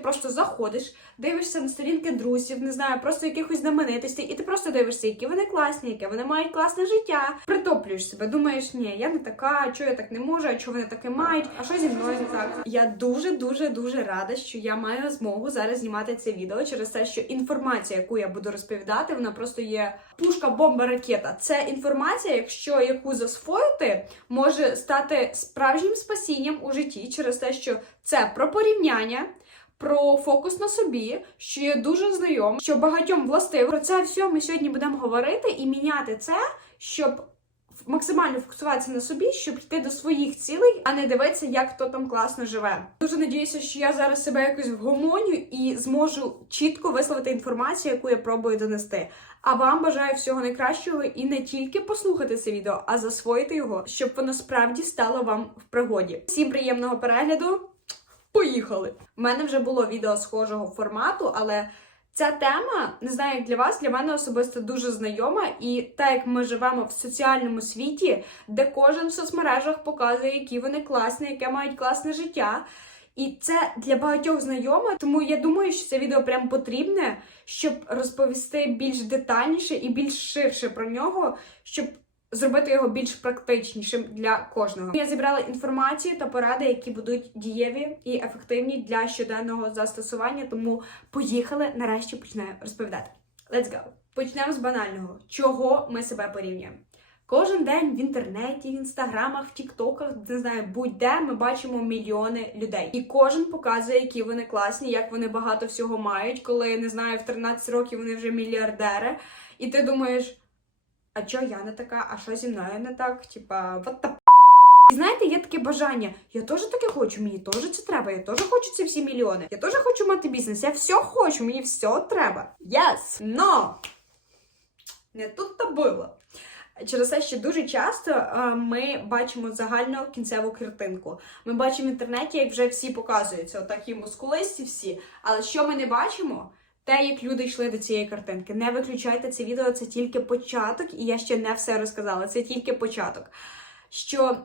просто заходиш, дивишся на сторінки друзів, не знаю, просто якихось знаменитостей, і ти просто дивишся, які вони класні, яке вони мають класне життя. Притоплюєш себе, думаєш, ні, я не така, чого я так не можу, а чого вони таке мають, а що зі мною не так. Я дуже дуже дуже рада, що я маю змогу зараз знімати це відео через те, що інформація, яку я буду розповідати, вона просто є пушка, бомба, ракета. Це інформація, якщо яку засвоїти, може стати справжнім спасінням у житті через те, що це про порівняння. Про фокус на собі, що є дуже знайом, що багатьом властиво. Про це все ми сьогодні будемо говорити і міняти це, щоб максимально фокусуватися на собі, щоб йти до своїх цілей, а не дивитися, як хто там класно живе. Дуже надіюся, що я зараз себе якось вгомоню і зможу чітко висловити інформацію, яку я пробую донести. А вам бажаю всього найкращого і не тільки послухати це відео, а засвоїти його, щоб воно справді стало вам в пригоді. Всім приємного перегляду! Поїхали! У мене вже було відео схожого формату, але ця тема, не знаю, як для вас, для мене особисто дуже знайома. І так як ми живемо в соціальному світі, де кожен в соцмережах показує, які вони класні, яке мають класне життя. І це для багатьох знайоме, тому я думаю, що це відео прям потрібне, щоб розповісти більш детальніше і більш ширше про нього, щоб зробити його більш практичнішим для кожного. Я зібрала інформацію та поради, які будуть дієві і ефективні для щоденного застосування. Тому поїхали. Нарешті починаю розповідати. Let's go! Почнемо з банального. Чого ми себе порівнюємо? Кожен день в інтернеті, в інстаграмах, в тіктоках, не знаю, будь-де ми бачимо мільйони людей. І кожен показує, які вони класні, як вони багато всього мають, коли не знаю, в 13 років вони вже мільярдери. І ти думаєш, а чого я не така, а що зі мною не так? Типа, the p***? І знаєте, є таке бажання. Я теж таке хочу, мені теж це треба, я теж хочу ці всі мільйони. Я теж хочу мати бізнес, я все хочу, мені все треба. Yes, но не тут то було. Через те, що дуже часто е, ми бачимо загальну кінцеву картинку. Ми бачимо в інтернеті, як вже всі показуються, отакі мускулисті всі. Але що ми не бачимо? Те, як люди йшли до цієї картинки. Не виключайте це відео, це тільки початок, і я ще не все розказала. Це тільки початок. Що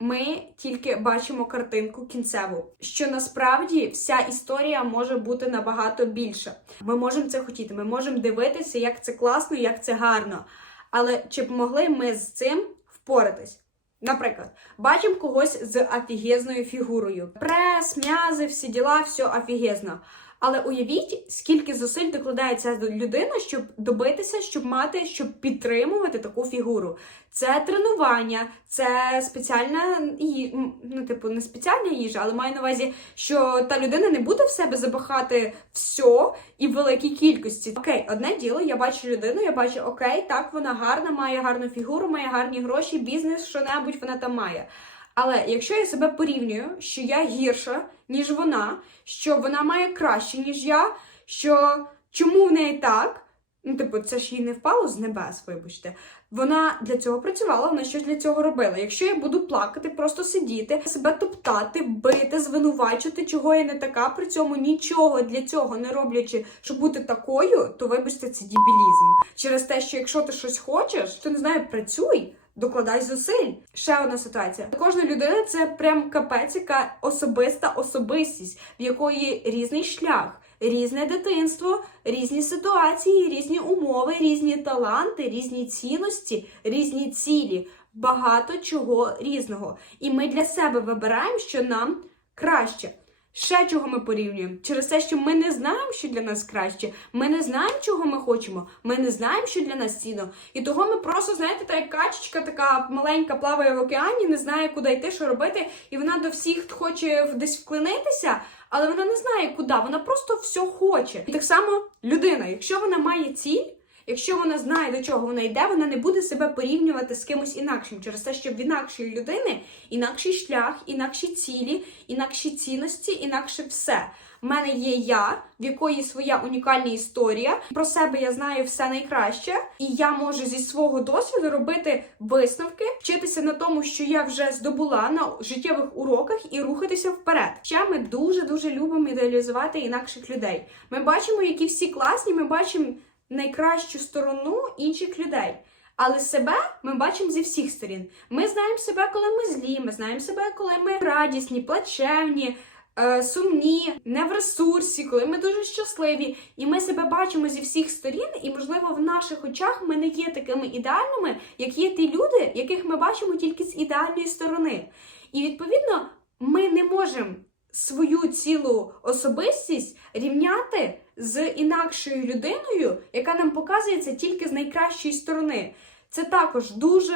ми тільки бачимо картинку кінцеву, що насправді вся історія може бути набагато більша. Ми можемо це хотіти, ми можемо дивитися, як це класно, як це гарно. Але чи б могли ми з цим впоратись? Наприклад, бачимо когось з офігезною фігурою. Прес, м'язи, всі діла, все офігезно. Але уявіть, скільки зусиль докладає ця людина, щоб добитися, щоб мати, щоб підтримувати таку фігуру. Це тренування, це спеціальна ї... ну, типу, не спеціальна їжа, але маю на увазі, що та людина не буде в себе забахати все і в великій кількості. Окей, одне діло, я бачу людину, я бачу, окей, так, вона гарна, має гарну фігуру, має гарні гроші, бізнес, що небудь вона там має. Але якщо я себе порівнюю, що я гірша, ніж вона, що вона має краще, ніж я, що чому в неї так? Ну, типу, це ж їй не впало з небес, вибачте. Вона для цього працювала, вона щось для цього робила. Якщо я буду плакати, просто сидіти, себе топтати, бити, звинувачувати, чого я не така, при цьому нічого для цього не роблячи, щоб бути такою, то вибачте, це дібілізм. Через те, що якщо ти щось хочеш, то не знаю, працюй. Докладай зусиль. Ще одна ситуація. Кожна людина це прям капець, яка особиста особистість, в якої різний шлях, різне дитинство, різні ситуації, різні умови, різні таланти, різні цінності, різні цілі, багато чого різного. І ми для себе вибираємо, що нам краще. Ще чого ми порівнюємо? Через те, що ми не знаємо, що для нас краще. Ми не знаємо, чого ми хочемо. Ми не знаємо, що для нас цінно. І того ми просто, знаєте, та як качечка така маленька плаває в океані, не знає, куди йти, що робити. І вона до всіх хоче десь вклинитися, але вона не знає, куди. Вона просто все хоче. І так само людина, якщо вона має ціль. Якщо вона знає, до чого вона йде, вона не буде себе порівнювати з кимось інакшим через те, що в інакшої людини інакший шлях, інакші цілі, інакші цінності, інакше все. У мене є я, в якої своя унікальна історія. Про себе я знаю все найкраще, і я можу зі свого досвіду робити висновки, вчитися на тому, що я вже здобула на життєвих уроках, і рухатися вперед. Ще ми дуже дуже любимо ідеалізувати інакших людей. Ми бачимо, які всі класні. Ми бачимо найкращу сторону інших людей. Але себе ми бачимо зі всіх сторін. Ми знаємо себе, коли ми злі, ми знаємо себе, коли ми радісні, плачевні, е, сумні, не в ресурсі, коли ми дуже щасливі, і ми себе бачимо зі всіх сторін, і можливо в наших очах ми не є такими ідеальними, як є ті люди, яких ми бачимо тільки з ідеальної сторони. І відповідно ми не можемо свою цілу особистість рівняти з інакшою людиною, яка нам показується тільки з найкращої сторони. Це також дуже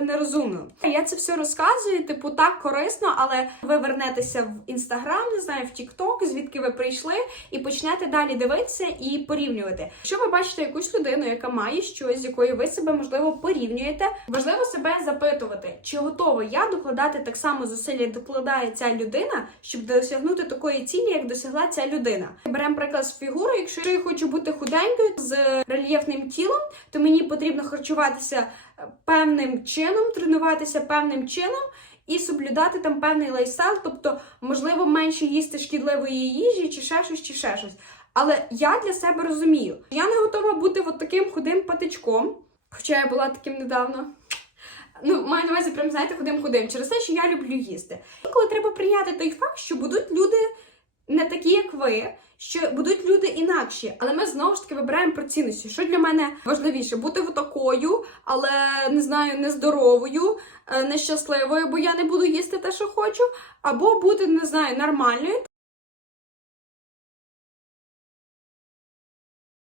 нерозумно. Я це все розказую, типу, так корисно, але ви вернетеся в інстаграм, не знаю, в Тікток, звідки ви прийшли, і почнете далі дивитися і порівнювати. Якщо ви бачите якусь людину, яка має щось, з якою ви себе можливо порівнюєте, важливо себе запитувати, чи готова я докладати так само зусилля, як докладає ця людина, щоб досягнути такої цілі, як досягла ця людина. Беремо приклад з фігури. Якщо я хочу бути худенькою з рельєфним тілом, то мені потрібно харчуватися певним чином, тренуватися певним чином і соблюдати там певний лайфстайл, тобто, можливо, менше їсти шкідливої їжі, чи ще щось, чи ще щось. Але я для себе розумію, я не готова бути от таким худим патичком, хоча я була таким недавно. Ну, маю на увазі, прям знаєте, худим-худим, через те, що я люблю їсти. Інколи треба прийняти той факт, що будуть люди не такі, як ви, що будуть люди інакші, але ми знову ж таки вибираємо про цінності. Що для мене важливіше бути такою, але не знаю, нездоровою, е, нещасливою, бо я не буду їсти те, що хочу, або бути, не знаю, нормальною.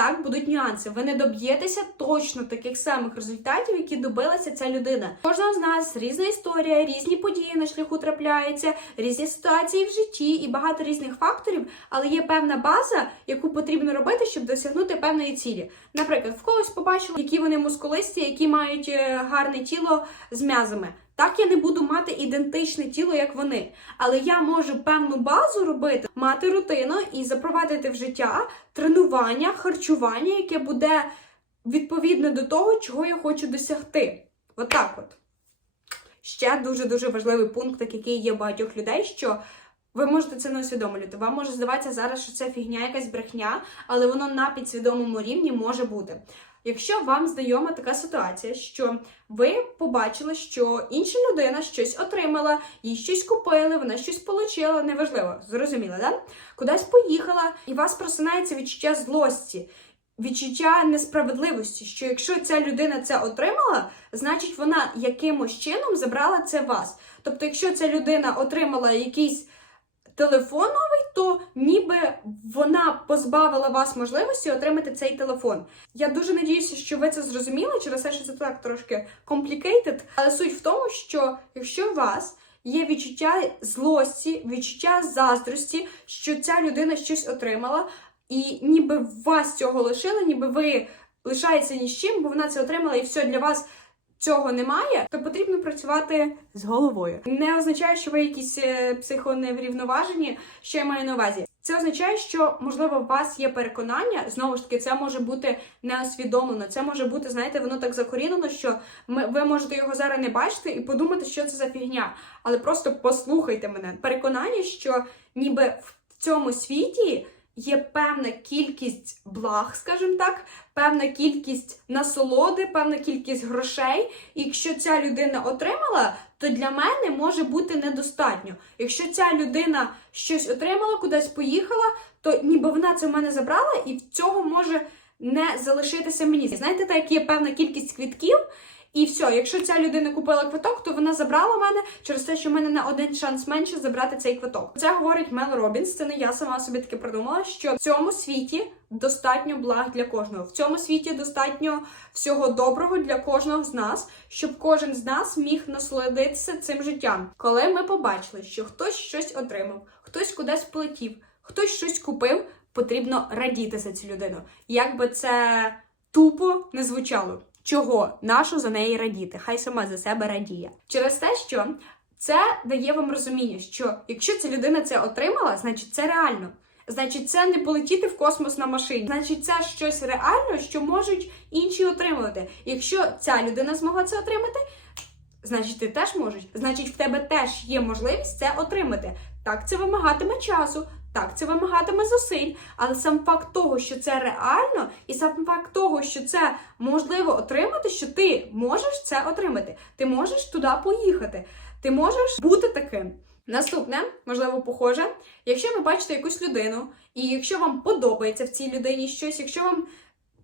Так, будуть нюанси. Ви не доб'єтеся точно таких самих результатів, які добилася ця людина. Кожного з нас різна історія, різні події на шляху трапляються, різні ситуації в житті і багато різних факторів, але є певна база, яку потрібно робити, щоб досягнути певної цілі. Наприклад, в когось побачила, які вони мускулисті, які мають е, гарне тіло з м'язами. Так я не буду мати ідентичне тіло, як вони. Але я можу певну базу робити, мати рутину і запровадити в життя тренування, харчування, яке буде відповідне до того, чого я хочу досягти. Отак от. Ще дуже-дуже важливий пункт, який є багатьох людей, що ви можете це не усвідомлювати. Вам може здаватися зараз, що це фігня, якась брехня, але воно на підсвідомому рівні може бути. Якщо вам знайома така ситуація, що ви побачили, що інша людина щось отримала, їй щось купили, вона щось отримала, неважливо, зрозуміло, да? Кудись поїхала, і вас просинається відчуття злості, відчуття несправедливості, що якщо ця людина це отримала, значить вона якимось чином забрала це вас. Тобто, якщо ця людина отримала якийсь телефон новий, то ніби вона позбавила вас можливості отримати цей телефон. Я дуже надіюся, що ви це зрозуміли через те, що це так трошки complicated. Але суть в тому, що якщо у вас є відчуття злості, відчуття заздрості, що ця людина щось отримала, і ніби вас цього лишили, ніби ви лишаєтеся ні з чим, бо вона це отримала, і все для вас цього немає, то потрібно працювати з головою. Не означає, що ви якісь е, психоневрівноважені, що я маю на увазі. Це означає, що можливо у вас є переконання. Знову ж таки, це може бути неосвідомлено. Це може бути, знаєте, воно так закорінено, що ми ви можете його зараз не бачити і подумати, що це за фігня. Але просто послухайте мене. Переконання, що ніби в цьому світі є певна кількість благ, скажімо так, певна кількість насолоди, певна кількість грошей. І якщо ця людина отримала, то для мене може бути недостатньо. Якщо ця людина щось отримала, кудись поїхала, то ніби вона це в мене забрала, і в цього може не залишитися мені. Знаєте, так як є певна кількість квітків. І все, якщо ця людина купила квиток, то вона забрала мене через те, що в мене на один шанс менше забрати цей квиток. Це говорить Мел Робінс. Це не я сама собі таки придумала, що в цьому світі достатньо благ для кожного. В цьому світі достатньо всього доброго для кожного з нас, щоб кожен з нас міг насолодитися цим життям. Коли ми побачили, що хтось щось отримав, хтось кудись полетів, хтось щось купив, потрібно радіти за цю людину. Як би це тупо не звучало. Чого нашу за неї радіти? Хай сама за себе радіє. Через те, що це дає вам розуміння, що якщо ця людина це отримала, значить це реально. Значить, це не полетіти в космос на машині. Значить, це щось реально, що можуть інші отримувати. Якщо ця людина змогла це отримати, значить ти теж можеш. Значить, в тебе теж є можливість це отримати. Так, це вимагатиме часу. Так, це вимагатиме зусиль, але сам факт того, що це реально, і сам факт того, що це можливо отримати, що ти можеш це отримати. Ти можеш туди поїхати, ти можеш бути таким. Наступне, можливо, похоже, якщо ви бачите якусь людину, і якщо вам подобається в цій людині щось, якщо вам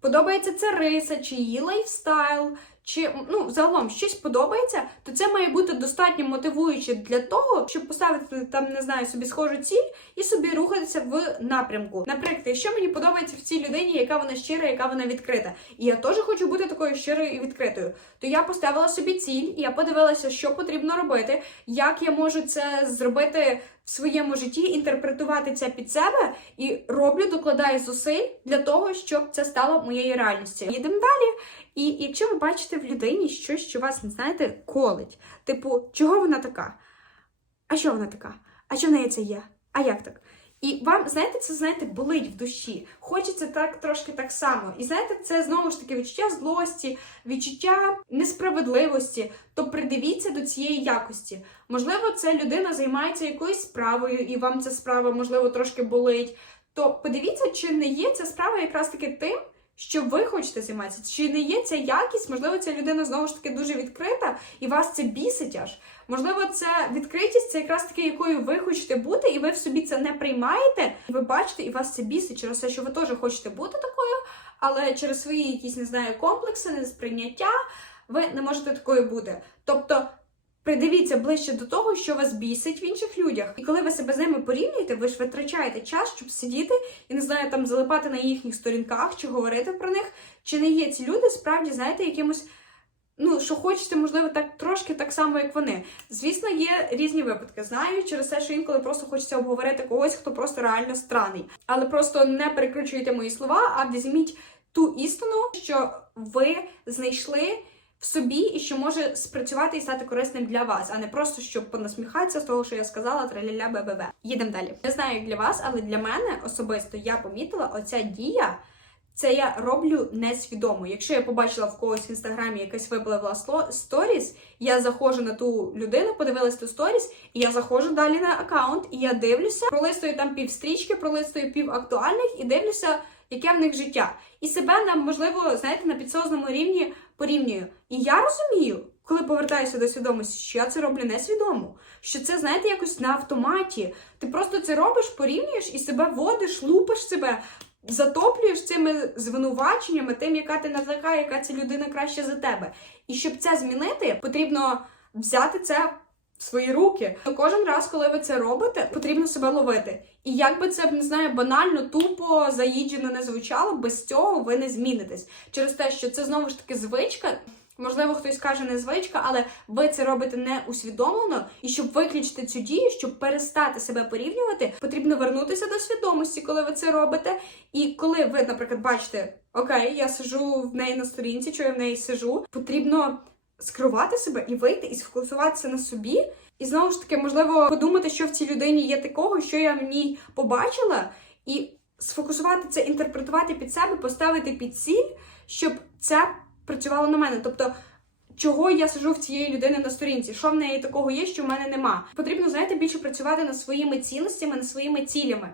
подобається ця риса, чи її лайфстайл, чи ну загалом щось подобається, то це має бути достатньо мотивуюче для того, щоб поставити там, не знаю, собі схожу ціль і собі рухатися в напрямку. Наприклад, якщо мені подобається в цій людині, яка вона щира, яка вона відкрита, і я теж хочу бути такою щирою і відкритою, то я поставила собі ціль, і я подивилася, що потрібно робити, як я можу це зробити в своєму житті, інтерпретувати це під себе і роблю, докладаю зусиль для того, щоб це стало моєю реальністю. Їдемо далі. І якщо ви бачите в людині щось, що вас, не знаєте, колить, типу, чого вона така? А що вона така? А що в неї це є? А як так? І вам, знаєте, це знаєте, болить в душі. Хочеться так трошки так само. І знаєте, це знову ж таки відчуття злості, відчуття несправедливості. То придивіться до цієї якості. Можливо, ця людина займається якоюсь справою, і вам ця справа, можливо, трошки болить. То подивіться, чи не є ця справа якраз таки тим, що ви хочете займатися, чи не є ця якість, можливо, ця людина знову ж таки дуже відкрита, і вас це бісить аж. Можливо, ця відкритість це якраз таки, якою ви хочете бути, і ви в собі це не приймаєте. І ви бачите, і вас це бісить через те, що ви теж хочете бути такою, але через свої якісь не знаю комплекси, несприйняття ви не можете такою бути. Тобто. Придивіться ближче до того, що вас бісить в інших людях. І коли ви себе з ними порівнюєте, ви ж витрачаєте час, щоб сидіти і не знаю, там залипати на їхніх сторінках чи говорити про них. Чи не є ці люди справді, знаєте, якимось. Ну, що хочете, можливо, так трошки так само, як вони. Звісно, є різні випадки. Знаю через те, що інколи просто хочеться обговорити когось, хто просто реально странний. Але просто не перекручуйте мої слова, а візьміть ту істину, що ви знайшли в собі і що може спрацювати і стати корисним для вас, а не просто щоб понасміхатися з того, що я сказала, траля БББ. Їдемо далі. Не знаю, як для вас, але для мене особисто я помітила оця дія. Це я роблю несвідомо. Якщо я побачила в когось в інстаграмі якась випливла сторіс, я заходжу на ту людину, подивилась ту сторіс, і я заходжу далі на аккаунт, і я дивлюся, пролистую там пів стрічки, пролистую пів актуальних і дивлюся, яке в них життя. І себе нам, можливо, знаєте, на підсознаному рівні порівнюю. І я розумію, коли повертаюся до свідомості, що я це роблю несвідомо. Що це, знаєте, якось на автоматі. Ти просто це робиш, порівнюєш і себе водиш, лупиш себе, затоплюєш цими звинуваченнями, тим, яка ти не яка ця людина краще за тебе. І щоб це змінити, потрібно взяти це. В свої руки. Кожен раз, коли ви це робите, потрібно себе ловити. І як би це не знаю, банально, тупо, заїджено не звучало, без цього ви не змінитесь. Через те, що це знову ж таки звичка. Можливо, хтось каже не звичка, але ви це робите не усвідомлено. І щоб виключити цю дію, щоб перестати себе порівнювати, потрібно вернутися до свідомості, коли ви це робите. І коли ви, наприклад, бачите, окей, я сижу в неї на сторінці, чи я в неї сижу, потрібно скерувати себе і вийти, і сфокусуватися на собі. І знову ж таки, можливо, подумати, що в цій людині є такого, що я в ній побачила, і сфокусувати це, інтерпретувати під себе, поставити під ціль, щоб це працювало на мене. Тобто, чого я сижу в цієї людини на сторінці, що в неї такого є, що в мене нема. Потрібно, знаєте, більше працювати над своїми цінностями, над своїми цілями.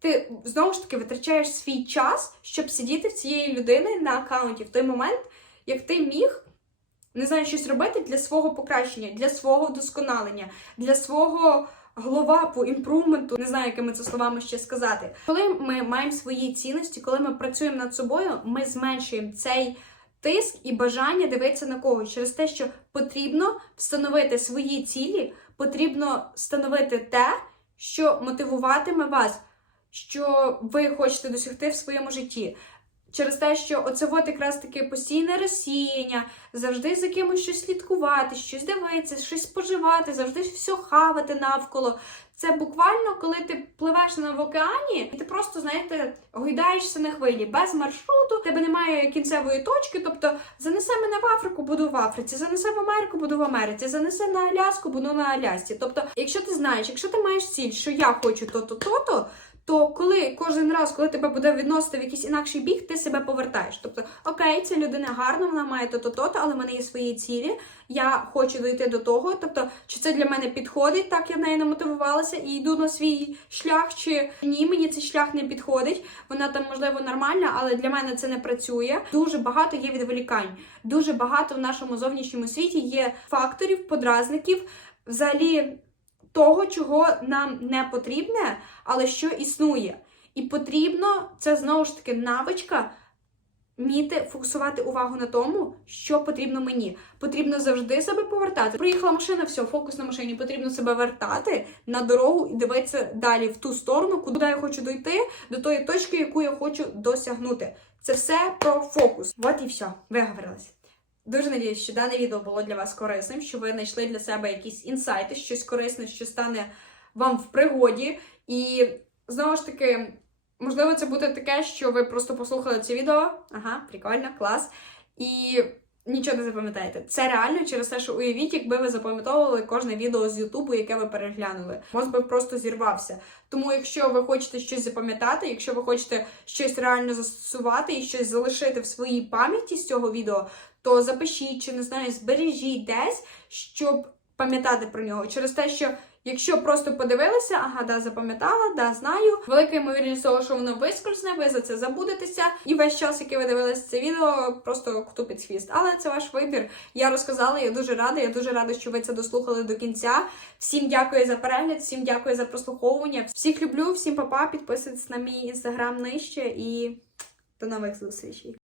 Ти знову ж таки витрачаєш свій час, щоб сидіти в цієї людини на аккаунті в той момент, як ти міг. Не знаю, щось робити для свого покращення, для свого вдосконалення, для свого гловапу, імпрувменту, не знаю, якими це словами ще сказати. Коли ми маємо свої цінності, коли ми працюємо над собою, ми зменшуємо цей тиск і бажання дивитися на когось через те, що потрібно встановити свої цілі, потрібно встановити те, що мотивуватиме вас, що ви хочете досягти в своєму житті. Через те, що оце от якраз таке постійне розсіяння, завжди за кимось щось слідкувати, щось дивитися, щось споживати, завжди все хавати навколо. Це буквально, коли ти пливеш в океані, і ти просто, знаєте, гойдаєшся на хвилі без маршруту, тебе немає кінцевої точки. Тобто занесе мене в Африку, буду в Африці, занесе в Америку, буду в Америці, занесе на Аляску, буду на Алясці. Тобто, якщо ти знаєш, якщо ти маєш ціль, що я хочу то-то, то-то, то коли кожен раз, коли тебе буде відносити в якийсь інакший бік, ти себе повертаєш. Тобто, окей, ця людина гарна, вона має то-то, то-то, але в мене є свої цілі. Я хочу дойти до того. Тобто, чи це для мене підходить, так я в неї не мотивувалася і йду на свій шлях, чи ні, мені цей шлях не підходить. Вона там, можливо, нормальна, але для мене це не працює. Дуже багато є відволікань. Дуже багато в нашому зовнішньому світі є факторів, подразників, взагалі того, чого нам не потрібне, але що існує. І потрібно, це знову ж таки навичка. Вміти фокусувати увагу на тому, що потрібно мені. Потрібно завжди себе повертати. Приїхала машина, все, фокус на машині. Потрібно себе вертати на дорогу і дивитися далі в ту сторону, куди я хочу дойти, до тої точки, яку я хочу досягнути. Це все про фокус. От і все, виговорилась. Дуже надіюсь, що дане відео було для вас корисним, що ви знайшли для себе якісь інсайти, щось корисне, що стане вам в пригоді. І знову ж таки, можливо, це буде таке, що ви просто послухали це відео. Ага, прикольно, клас. І нічого не запам'ятаєте. Це реально через те, що уявіть, якби ви запам'ятовували кожне відео з Ютубу, яке ви переглянули. Мозк би просто зірвався. Тому, якщо ви хочете щось запам'ятати, якщо ви хочете щось реально застосувати і щось залишити в своїй пам'яті з цього відео, то запишіть чи не знаю, збережіть десь, щоб пам'ятати про нього. Через те, що якщо просто подивилися, ага, да, запам'ятала, да, знаю. Велика ймовірність того, що воно вискользне, ви за це забудетеся. І весь час, який ви дивилися це відео, просто під хвіст. Але це ваш вибір. Я розказала, я дуже рада. Я дуже рада, що ви це дослухали до кінця. Всім дякую за перегляд, всім дякую за прослуховування. Всіх люблю, всім па-па, підписуйтесь на мій інстаграм нижче і до нових зустрічей.